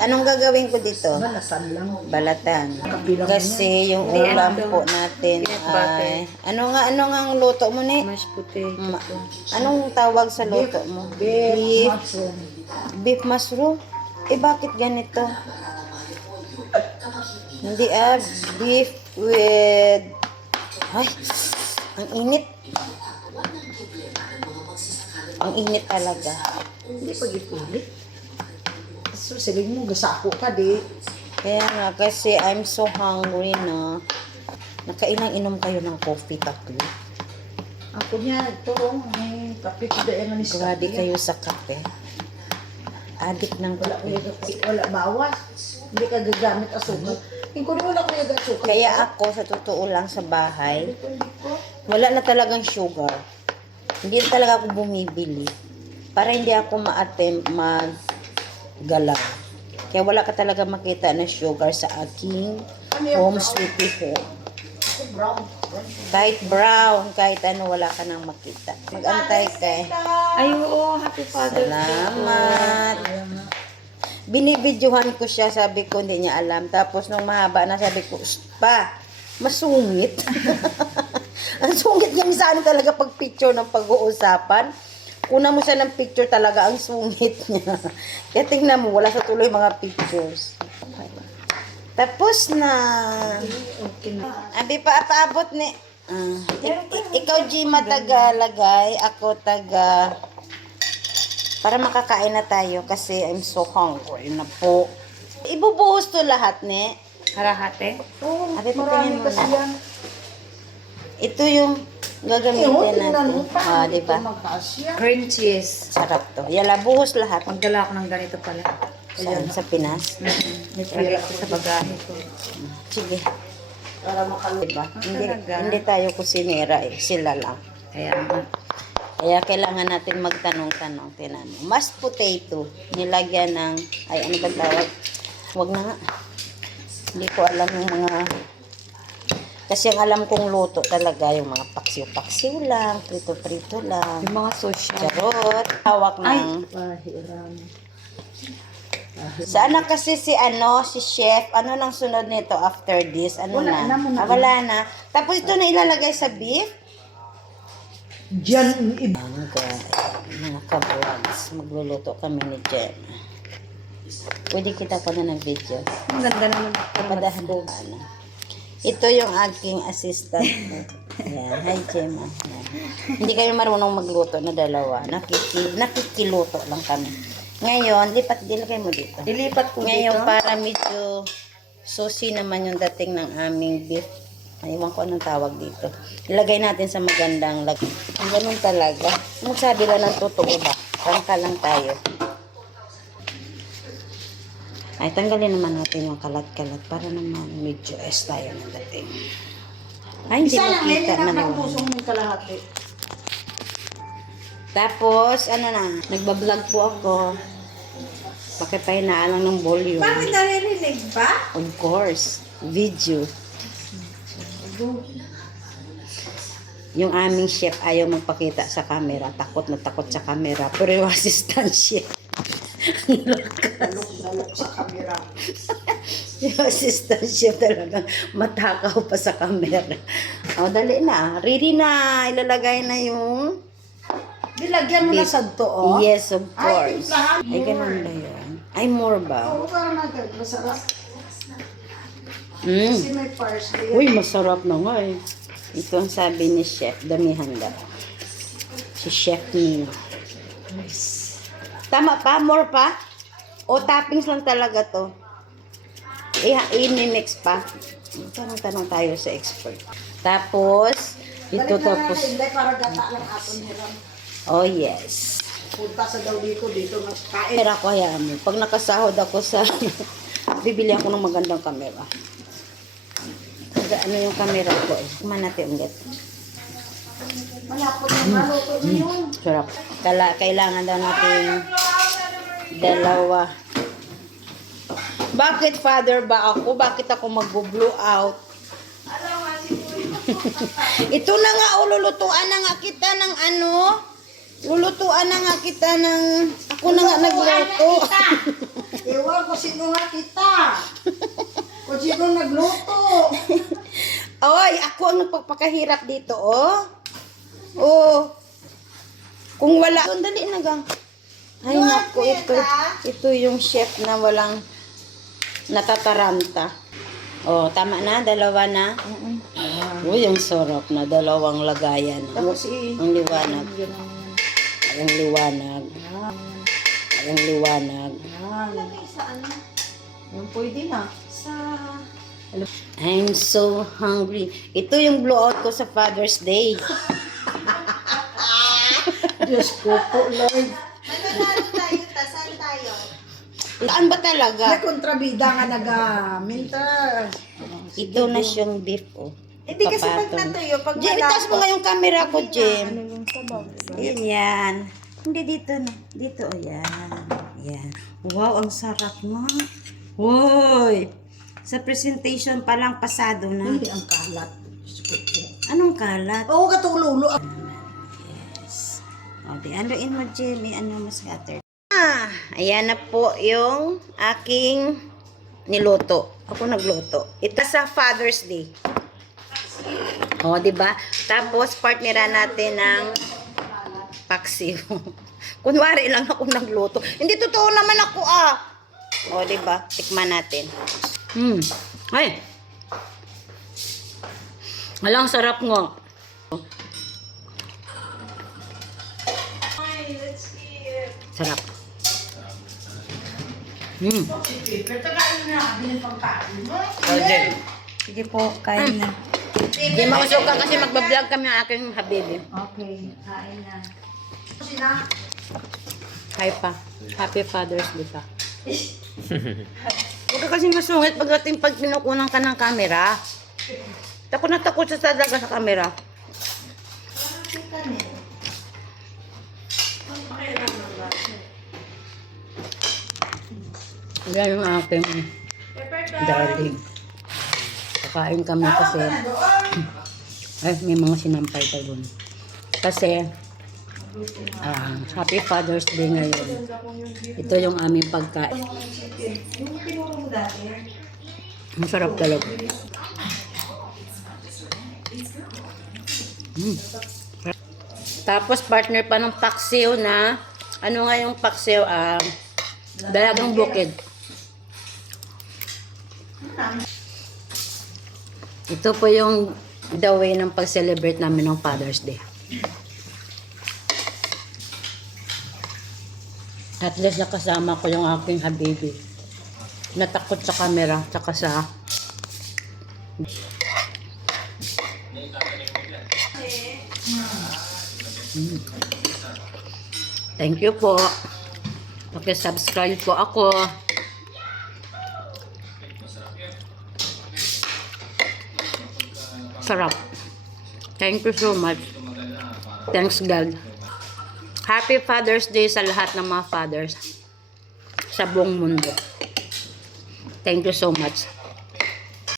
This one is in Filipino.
Anong gagawin ko dito? Balatan lang. Balatan. Kabilang Kasi yung ulam po natin ay... Ano nga ang luto mo ni? Mashed potato. Anong tawag sa luto mo? Beef mushroom. Beef mushroom? Bakit ganito? Hindi beef with... Ay, ang init. Ang init talaga. Hindi pa gipilit. So, siling mo, gasako ka di. Kaya nga, kasi I'm so hungry na. Nakailang inom kayo ng coffee, tatlo. Ako niya, ito, may kape ko dahil nga ni Grabe kayo sa kape. Adik ng Wala ko kape. wala bawas. Hindi ka gagamit asukal. Hindi ko rin wala ko yung asukal. Kaya ako, sa totoo lang sa bahay, wala na talagang sugar. Hindi talaga ako bumibili. Para hindi ako ma-attempt mag-galaw. Kaya wala ka talaga makita na sugar sa aking home sweetie home. Brown. Kahit brown, kahit ano, wala ka nang makita. Mag-antay ka. Ay, oo. Happy Father's Day. Salamat. Binibidyohan ko siya, sabi ko hindi niya alam. Tapos nung mahaba na sabi ko, pa, masungit. Ang sungit niya minsan talaga pag picture ng pag-uusapan. Una mo siya ng picture talaga, ang sungit niya. Kaya tingnan mo, wala sa tuloy mga pictures. Tapos na. Okay na. Abi pa paabot ni. Ikaw Gima taga-lagay, ako taga para makakain na tayo kasi I'm so hungry na po. Ibubuhos to lahat ni. Harahate. Oo, Ate, patingin marami mo kasi na. yan. Ito yung gagamitin tingnan mo natin. pa. Di ba? Magkasya. Cream cheese. Sarap to. Yala, buhos lahat. Magdala ako ng ganito pala. Saan? Sa Pinas. May pira ko sa bagahe ko. Sige. Para makaluto. Diba? Talaga? Hindi tayo kusinera eh. Sila lang. Kaya nga. Kaya kailangan natin magtanong-tanong. Tinan mo. Mashed potato. Nilagyan ng, ay ano ba tawag? Huwag na nga. Hindi ko alam yung mga, kasi ang alam kong luto talaga, yung mga paksiw-paksiw lang, prito-prito lang. Yung mga social. Charot. Hawak ng, Pahiram. sana kasi si chef, ano nang sunod nito after this? Ano Wala na, muna. Wala na. Tapos ito na ilalagay sa beef? Diyan, Mga ka-vlogs, magluluto kami ni Jen. Pwede kita pa na ng video. Ang ganda naman. Padahan ko. Ito yung aking assistant. Yan. Hi, Gemma. Yan. Hindi kayo marunong magluto na dalawa. Nakikiluto lang kami. Ngayon, dilagay mo dito. Ilipat ko Ngayon, dito. para medyo susi naman yung dating ng aming beef. Ewan ko anong tawag dito. Ilagay natin sa magandang lagay. Ganun talaga. Magsabi lang ng totoo ba? Rangka lang tayo. Ay, tanggalin naman natin yung kalat-kalat para naman medyo tayo ng dating. Ay, hindi isa lang, hindi makita na naman. nakapusong ng kalahati. Tapos, nagbablog po ako. Pakipahinaan lang ng volume. Bakit naririnig ba? Of course, video. Yung aming chef ayaw magpakita sa camera. Takot na takot sa camera. Pero yung assistant chef. Dalok sa kamera. Yung assistant chef talagang matakaw pa sa camera. O, dali na. Ready na. Ilalagay na yung... Dilagyan mo na sa to, oh. Yes, of Ay, course. timplahan Ay, ganun ba yun? Ay, more ba? Oo, parang natin. Masarap. Mm. Kasi may parsley. Uy, masarap na nga eh. Ito ang sabi ni chef. Damihan daw. Si chef Nino. Tama pa? More pa? O toppings lang talaga to? I-mix pa? Tanong-tanong tayo sa expert. Tapos, ito Balik na tapos. lang, hindi, para gata lang aton hiram. Oh, yes. Punta sa daw dito nagkain. Kamera ko, hayaan mo. Pag nakasahod ako sa... bibili ako ng magandang kamera. Ano yung kamera ko eh. Kuman natin ulit. Malapot na maluto na yun. Sarap. Kailangan daw natin dalawa. Bakit father ba ako? Bakit ako mag-blow out? Ito na nga, lulutuan na nga kita ng ano? Lulutuan na nga kita ng... Ako na nga nagluto. Ewan ko sino nakita. Kung sino nagluto. Oy, ako ang nagpapakahirap dito, oh. Oh. Kung wala, dali na gang. Ay, naku, ito yung chef na walang natataranta. Oh, tama na, dalawa na. Uy, yung sarap na, dalawang lagayan. Tapos Ang liwanag. Ang liwanag. Ang liwanag. yung pwede na. I'm so hungry. Ito yung blowout ko sa Father's Day. Diyos ko po, Lord. Saan ba talaga? May kontrabida nga nagaminta. Ito na siyang beef, oh. Hindi kasi pag Papatong. natuyo, pag Jim, itaas mo nga yung camera ko, Jim. yung sabaw. Ayan, yan. Hindi, dito na. Dito, ayan. Ayan. Wow, ang sarap mo. Hoy! Sa presentation pa lang pasado na. Hindi ang kalat. Diyos ko po. Anong kalat? Oo, katululo. Yes. O, di, aluin mo, Jim. Ano mo scatter. Ayan na po yung aking niluto. Ako nagluto. Ito sa Father's Day. O, di ba? Tapos, partneran natin ng paksiw. Kunwari lang ako nagluto. Hindi totoo naman ako, ah. O, di ba? Tikman natin. Ay! Alang sarap nga. Sarap. Sige po, kain na. Hindi mausok ka kasi magbablog kami ang aking habibi. Okay, kain na. Hi pa. Happy Father's Day pa. Huwag ka kasi masungit pagdating pag pinukunan ka ng camera. Takot na takot sa talaga sa camera. Yan yung aking darling. Kakain kami kasi ay, may mga sinampay pa dun. Kasi Happy Father's Day ngayon. Ito yung aming pagkain. Ang sarap talaga. Tapos partner pa ng paksiw na ano nga yung paksiw? Dalagang bukid. Ito po yung the way ng pag-celebrate namin ng Father's Day. At least nakasama ko yung aking habibi. Natakot sa camera, tsaka sa... Thank you po. Paki-subscribe po ako. Sarap. Thank you so much. Thanks God. Happy Father's Day sa lahat ng mga fathers sa buong mundo. Thank you so much.